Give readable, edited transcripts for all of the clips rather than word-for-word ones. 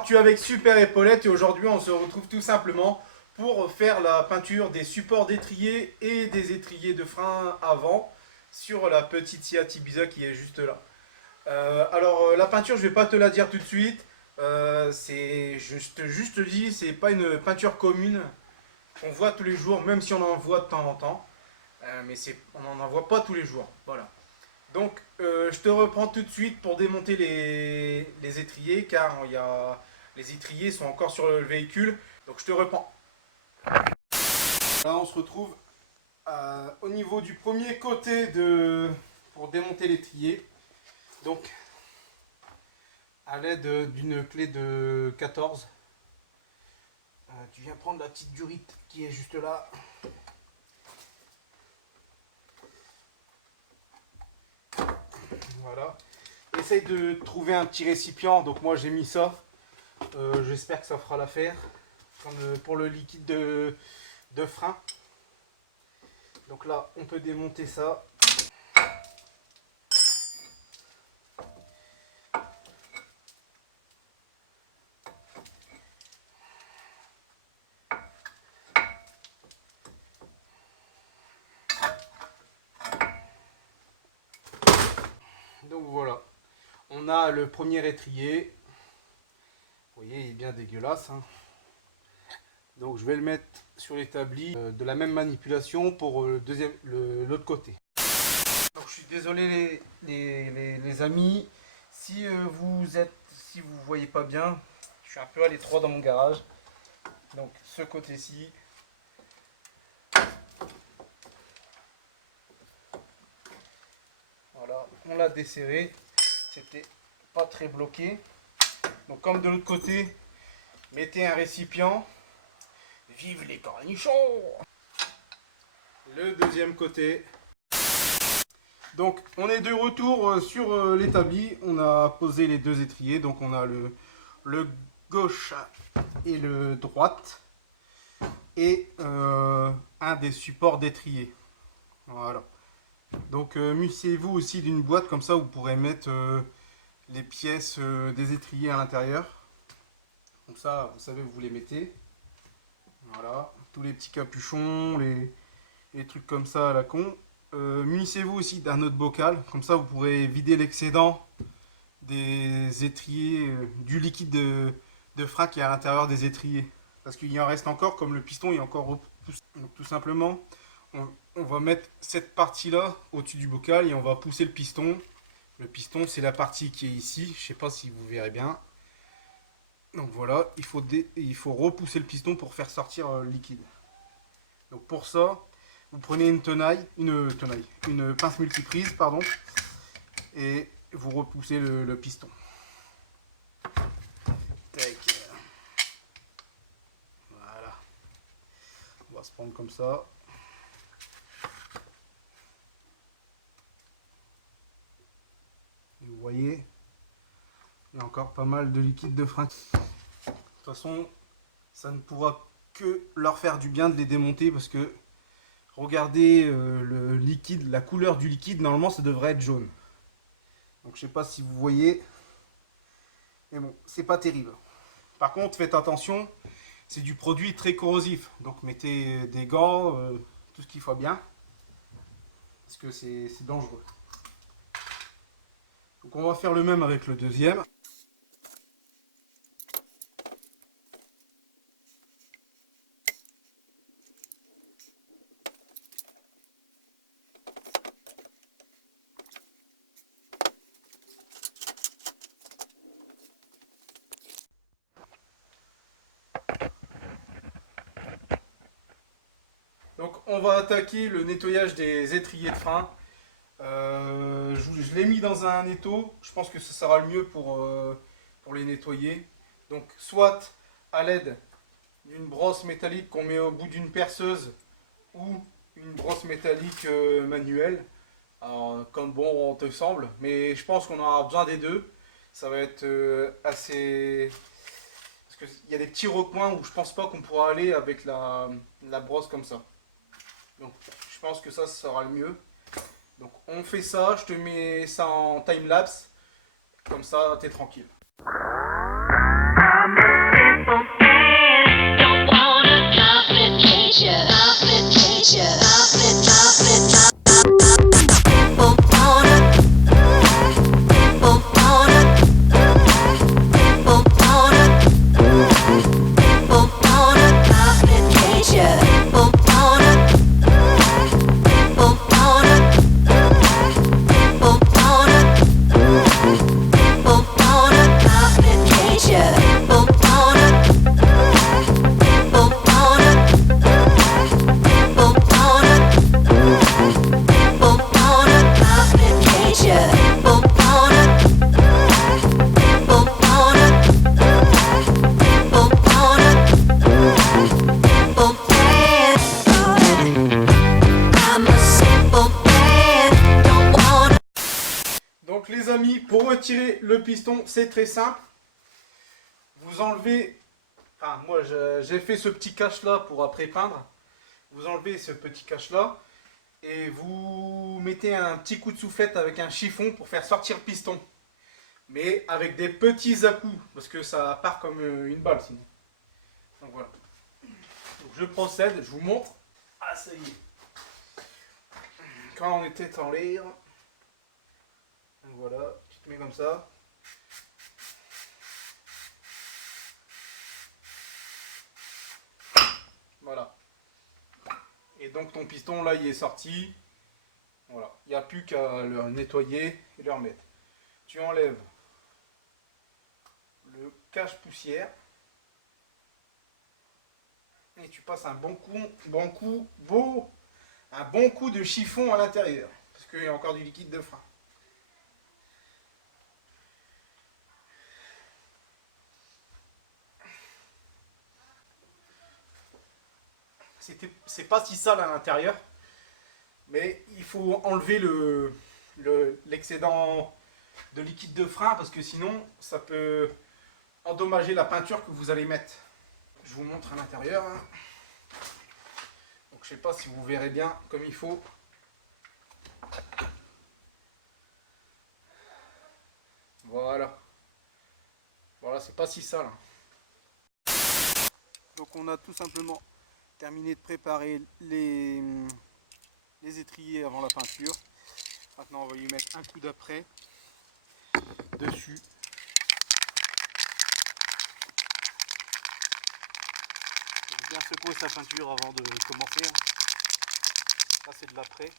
Tortue avec Super Épaulette et aujourd'hui on se retrouve tout simplement pour faire la peinture des supports d'étrier et des étriers de frein avant sur la petite Seat Ibiza qui est juste là. La peinture je vais pas te la dire tout de suite, c'est juste dit, c'est pas une peinture commune qu'on voit tous les jours, même si on en voit de temps en temps, on n'en voit pas tous les jours, voilà. Donc, je te reprends tout de suite pour démonter les étriers, car les étriers sont encore sur le véhicule. Donc, je te reprends. Là, on se retrouve au niveau du premier côté pour démonter l'étrier. Donc, à l'aide d'une clé de 14, tu viens prendre la petite durite qui est juste là. Voilà. Essaye de trouver un petit récipient. Donc moi j'ai mis ça. J'espère que ça fera l'affaire. Comme pour le liquide de frein. Donc là on peut démonter ça. Donc voilà, on a le premier étrier. Vous voyez, il est bien dégueulasse, hein. Donc je vais le mettre sur l'établi de la même manipulation pour l'autre côté. Donc je suis désolé les amis, si vous voyez pas bien, je suis un peu à l'étroit dans mon garage. Donc ce côté-ci. Voilà, on l'a desserré, c'était pas très bloqué. Donc comme de l'autre côté, mettez un récipient. Vive les cornichons! Le deuxième côté. Donc on est de retour sur l'établi. On a posé les deux étriers. Donc on a le gauche et le droite. Et un des supports d'étrier. Voilà. Donc munissez-vous aussi d'une boîte, comme ça vous pourrez mettre les pièces des étriers à l'intérieur. Comme ça, vous savez où vous les mettez. Voilà, tous les petits capuchons, les trucs comme ça à la con. Munissez-vous aussi d'un autre bocal, comme ça vous pourrez vider l'excédent des étriers, du liquide de frein qui est à l'intérieur des étriers. Parce qu'il y en reste encore, comme le piston est encore repoussé. Donc tout simplement, on va mettre cette partie là au-dessus du bocal et on va pousser le piston. Le piston, c'est la partie qui est ici, je ne sais pas si vous verrez bien. Donc voilà, il faut repousser le piston pour faire sortir le liquide. Donc pour ça, vous prenez une pince multiprise, pardon, et vous repoussez le piston. Tac. Voilà. On va se prendre comme ça. Et vous voyez, il y a encore pas mal de liquide de frein. De toute façon, ça ne pourra que leur faire du bien de les démonter parce que regardez le liquide, la couleur du liquide, normalement ça devrait être jaune. Donc je sais pas si vous voyez, mais bon, c'est pas terrible. Par contre, faites attention, c'est du produit très corrosif. Donc mettez des gants, tout ce qu'il faut bien, parce que c'est dangereux. Donc on va faire le même avec le deuxième. Donc on va attaquer le nettoyage des étriers de frein. Je l'ai mis dans un étau, je pense que ce sera le mieux pour les nettoyer. Donc soit à l'aide d'une brosse métallique qu'on met au bout d'une perceuse ou une brosse métallique manuelle, comme bon on te semble, mais je pense qu'on aura besoin des deux. Ça va être assez... Parce qu'il y a des petits recoins où je pense pas qu'on pourra aller avec la brosse comme ça. Donc je pense que ça sera le mieux. Donc on fait ça, je te mets ça en time lapse, comme ça t'es tranquille. les amis, pour retirer le piston, c'est très simple. Vous enlevez, enfin moi j'ai fait ce petit cache là pour après peindre. Vous enlevez ce petit cache là et vous mettez un petit coup de soufflette avec un chiffon pour faire sortir le piston. Mais avec des petits à-coups, parce que ça part comme une balle sinon. Donc voilà. Donc je procède, je vous montre. Ah ça y est. Quand on était en l'air. Donc voilà, tu te mets comme ça. Voilà. Et donc ton piston là il est sorti. Voilà. Il n'y a plus qu'à le nettoyer et le remettre. Tu enlèves le cache-poussière. Et tu passes un bon coup de chiffon à l'intérieur. Parce qu'il y a encore du liquide de frein. C'est pas si sale à l'intérieur. Mais il faut enlever l'excédent de liquide de frein. Parce que sinon ça peut endommager la peinture que vous allez mettre. Je vous montre à l'intérieur. Donc je sais pas si vous verrez bien comme il faut. Voilà. Voilà, c'est pas si sale. Donc on a tout simplement terminé de préparer les étriers avant la peinture. Maintenant on va lui mettre un coup d'après dessus. Bien secouer sa peinture avant de commencer. Ça c'est de l'après.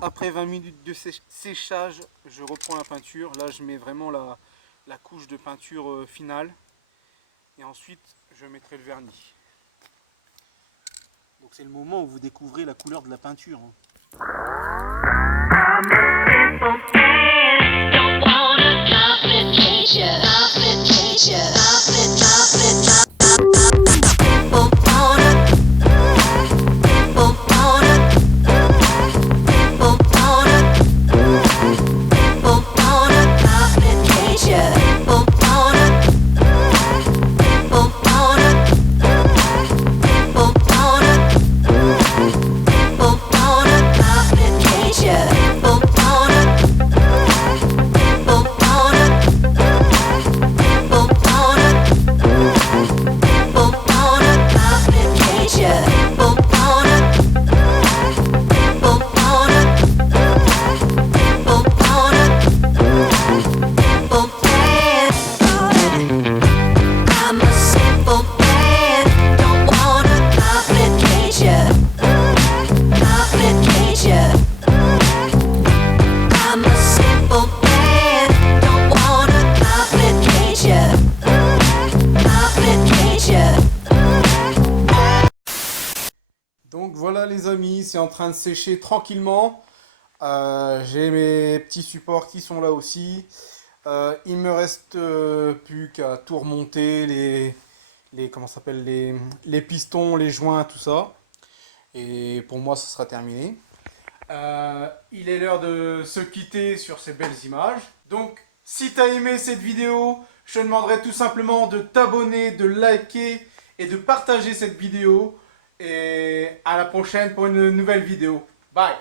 Après 20 minutes de séchage, je reprends la peinture. Là, je mets vraiment la couche de peinture finale. Et ensuite, je mettrai le vernis. Donc c'est le moment où vous découvrez la couleur de la peinture. voilà les amis, c'est en train de sécher tranquillement. J'ai mes petits supports qui sont là aussi. Il me reste plus qu'à tout remonter, comment ça s'appelle, les pistons, les joints, tout ça. Et pour moi, ce sera terminé. Il est l'heure de se quitter sur ces belles images. Donc, si tu as aimé cette vidéo, je te demanderai tout simplement de t'abonner, de liker et de partager cette vidéo. Et à la prochaine pour une nouvelle vidéo. Bye!